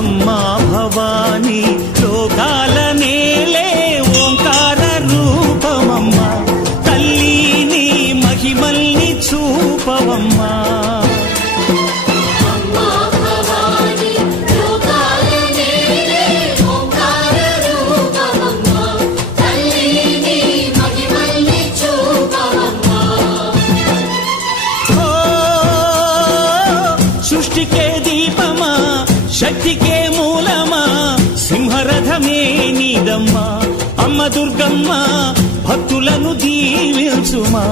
అమ్మా భవానీ లోకాల నేలే ఓంకార రూపమమ్మా తల్లి మహిమల్ని చూపవమ్మా సృష్టికే దీపమా శక్తికే మూలమా సింహరథమే నీదమ్మా అమ్మ దుర్గమ్మ భక్తులను దీవించుమా